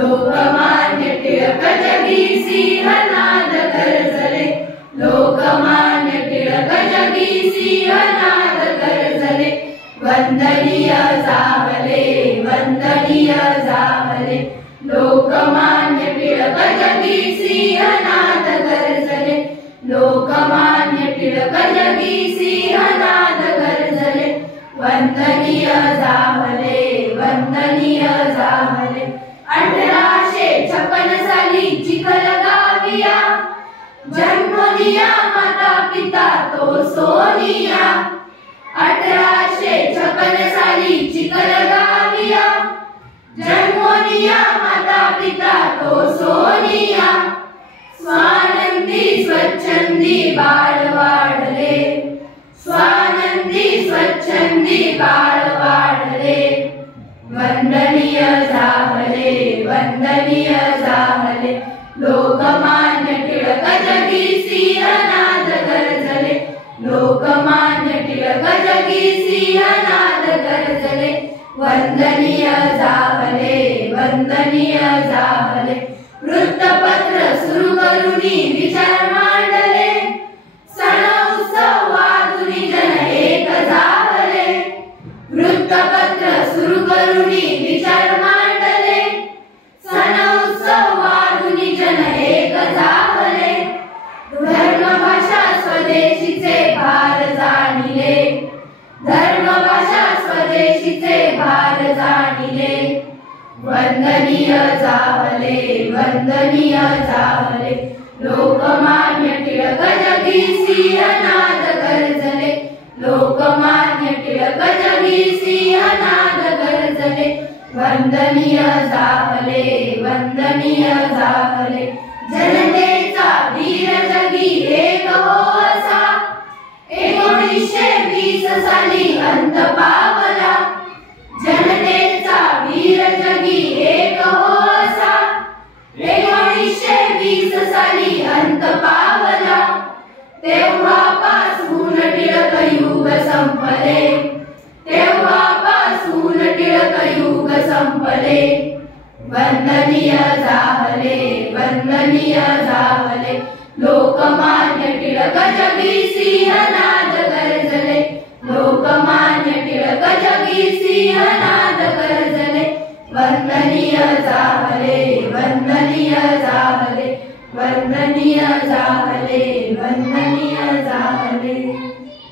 लोकमान्य टिळक जगी सिंहनाद गर्जले, लोकमान्य टिळक जगी सिंहनाद गर्जले, वंदनीय जाहले, वंदनीय जाहले, लोकमान्य टिळक जगी सिंहनाद गर्जले, लोकमान्य टिळक जगी सिंहनाद गर्जले, वंदनीय जाहले, वंदनीय जाहले. 1856 साली चिखलगाविया जन्मोनिया माता पिता तो सोनिया. 1856 साली चिखलगाविया जन्मोनिया माता पिता तो सोनिया. स्वानंदी स्वच्छंदी बाळ वाढले, स्वानंदी स्वच्छंदी बाळ वाढले, वंदनीय जाहले, वंदनीय जाहले, लोकमान्य टिळक जगी सिंहनाद गर्जले, लोकमान्य टिळक जगी सिंहनाद गर्जले, वंदनीय जाहले, वंदनीय जाहले. वृत्तपत्र सुरू करूनी विचार मांडले, सण उत्सव वादुनी जन एक जाहले. वृत्तपत्र सुरू करूनी विचार मांडले, सण उत्सव वादुनी जन एक जाहले. धर्म भाषा स्वदेशीचे भार जाणिले, धर्म भाषा स्वदेशीचे भार जाणिले, वंदनीय जाहले, वंदनीय जाहले, लोकमान्य टिळक जगी सिंहनाद गर्जले, लोकमान्य टिळक जगी सिंहनाद गर्जले, वंदनीय जाहले, वंदनीय जाहले. जनतेचा वीर जगी एक हो असा 1920 साली अंत पावला. जनतेचा वीर जगी एक हो असा 1920 साली अंत पावला. तेव्हापासून टिळक युग संपले, तेव्हापासून टिळक युग संपले, वंदनीय जाहले, वंदनीय जाहले, लोकमान्य टिळक जगी सिंहनाद गर्जले, लोकमान्य टिळक जगी सिंहनाद गर्जले, वंदनीय जाहले, वंदनीय जाहले, वंदनीय जाहले, वंदनीय जाहले.